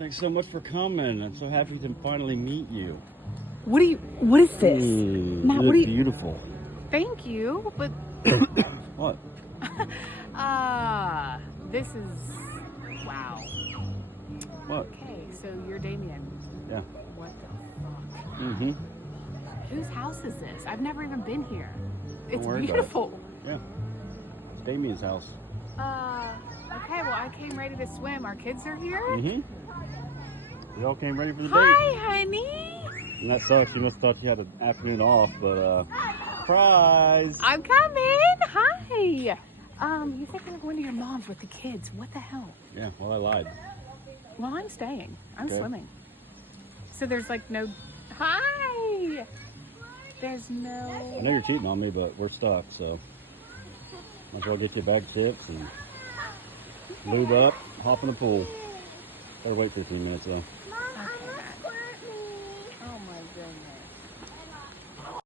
Thanks so much for coming. I'm so happy to finally meet you. What is this? Matt, you what look are you? beautiful. Thank you, but What? this is wow. What? Okay, so you're Damien. Yeah. What the fuck? Mm-hmm. Whose house is this? I've never even been here. It's worry about it. beautiful. Yeah. It's Damien's house. Okay, well, I came ready to swim. Our kids are here. Mm-hmm. We all came ready for the date. Hi, honey. And that sucks. You must have thought you had an afternoon off, but surprise. I'm coming. Hi. You think I'm going to your mom's with the kids? What the hell? Yeah, well, I lied. Well, I'm staying. I'm Okay. swimming. So there's like no. Hi. There's I no. know you're cheating on me, but we're stuck, so might as well get you a bag of chips and lube up, hop in the pool. Gotta wait 15 minutes though.